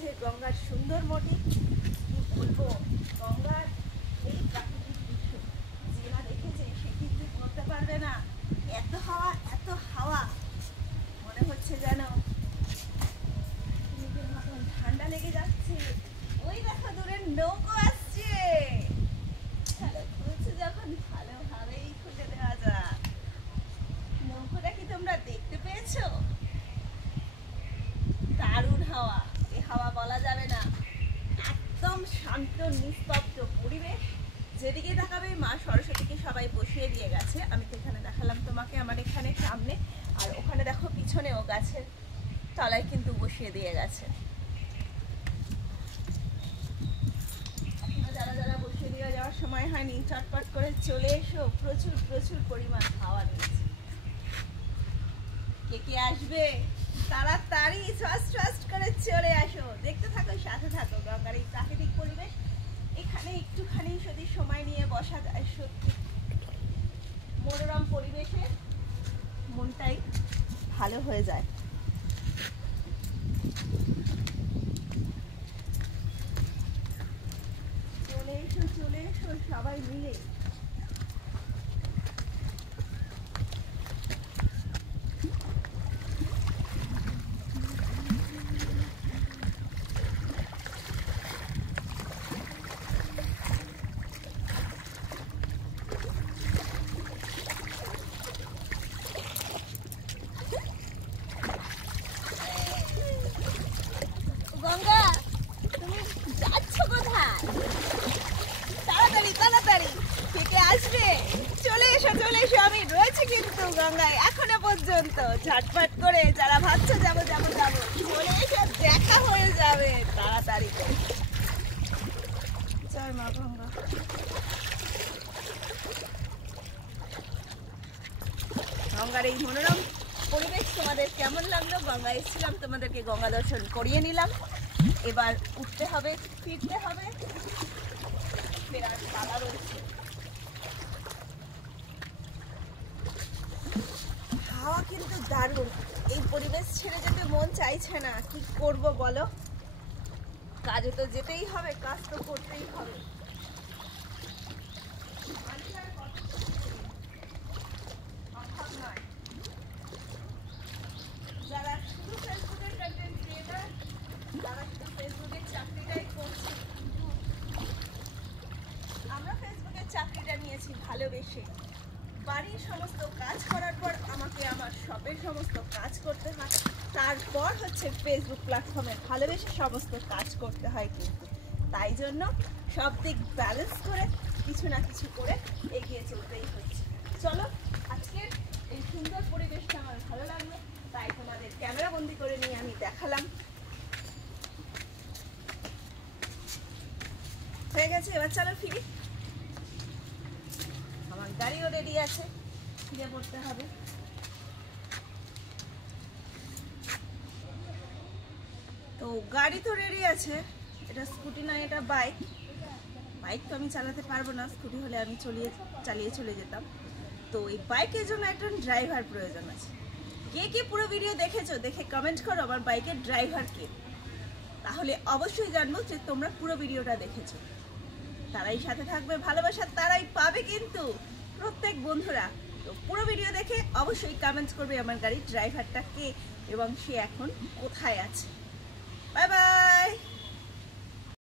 আছে গঙ্গার সুন্দর মোটি। কি বলবো, গঙ্গার এই প্রাকৃতিক দৃশ্য যে না দেখেছে সে কিন্তু বলতে পারবে না। এত হাওয়া মনে হচ্ছে যেন নিজের মতন ঠান্ডা লেগে যাচ্ছে। ওই দেখো দূরের নৌকো আসছে। খুলছে যখন ভালোভাবেই খুলে দেওয়া যাক। নৌকোটা কি তোমরা দেখতে পেয়েছো? দারুণ হাওয়া, এই হাওয়া বলা যাবে না। একদম শান্ত নিস্তব্ধ পরিবেশ। যেদিকে তাকাবে মা সরস্বতীকে সবাই বসিয়ে দিয়ে গেছে। আমি তো এখানে দেখালাম তোমাকে, আমার এখানে সামনে, আর ওখানে দেখো পিছনেও গাছের তলায় কিন্তু বসিয়ে দিয়ে গেছে। যারা যারা বসিয়ে দিয়ে যাওয়ার সময় হয়নি, চটপট করে চলে এসো। প্রচুর প্রচুর পরিমাণ হাওয়া দিয়েছে। কে কে আসবে তাড়াতাড়ি ফাস্ট করে চলে আসো। দেখতে থাকো, সাথে থাকো। গঙ্গার এই প্রাকৃতিক পরিবেশ, এখানে একটুখানি যদি সময় নিয়ে বসা যায়, সত্যি মনোরম পরিবেশে মনটাই ভালো হয়ে যায়। চলে এসো সবাই মিলে। গঙ্গা, তুমি যাচ্ছ কোথায়? তাড়াতাড়ি তাড়াতাড়ি থেকে আসবে। চলে এসো চলে এসো, আমি রয়েছি কিন্তু গঙ্গায় এখনো পর্যন্ত। ঝটপট করে যারা ভাবছো যাবো যাবো যাবো, চলে এসে দেখা হয়ে যাবে তাড়াতাড়ি করে। জয় মা গঙ্গা। গঙ্গার এই মনোরম পরিবেশ তোমাদের কেমন লাগলো? গঙ্গা এসেছিলাম, তোমাদেরকে গঙ্গা দর্শন করিয়ে নিলাম। এবার উঠতে হবে, ফিরতে হবে, ফেরার পালা রয়েছে। হাওয়া কিন্তু দারুণ। এই পরিবেশ ছেড়ে যেতে মন চাইছে না। কি করব বলো? কাজে তো যেতেই হবে, কাজ তো করতেই হবে। যারা শুধু ফেসবুকের কন্টেন্ট ক্রিয়েটর, তারা শুধু ফেসবুকের চাকরিটাই করছে। আমরা ফেসবুকের চাকরিটা নিয়েছি ভালোবেসে। বাড়ির সমস্ত কাজ করার পর আমাকে আমার শপের সমস্ত কাজ করতে হয়, তারপর হচ্ছে ফেসবুক প্ল্যাটফর্মে ভালোবেসে সমস্ত কাজ করতে হয়। কিন্তু তাই জন্য সব দিক ব্যালেন্স করে কিছু না কিছু করে এগিয়ে চলতেই হচ্ছে। চলো, আজকের এই সুন্দর পরিবেশটা আমার ভালো লাগলো, তাই তোমাদের ক্যামেরা বন্দি করে নিয়ে আমি দেখালাম। হয়ে গেছে, এবার চলো ফিরি। আমার গাড়িও রেডি আছে, ফিরে পড়তে হবে। তো গাড়ি তো রেডি আছে। এটা স্কুটি না, এটা বাইক। বাইক তো আমি চালাতে পারবো না, স্কুটি হলে আমি চালিয়ে চলে যেতাম। তো এই বাইকের জন্য একজন ড্রাইভার প্রয়োজন আছে। কে কে পুরো ভিডিও দেখেছো, দেখে কমেন্ট করো আমার বাইকের ড্রাইভার কে। তাহলে অবশ্যই জানবো যে তোমরা পুরো ভিডিওটা দেখেছো। তারাই সাথে থাকবে, ভালোবাসা তারাই পাবে কিন্তু প্রত্যেক বন্ধুরা। তো পুরো ভিডিও দেখে অবশ্যই কমেন্ট করবে আমার গাড়ির ড্রাইভারটা কে এবং সে এখন কোথায় আছে। Bye bye.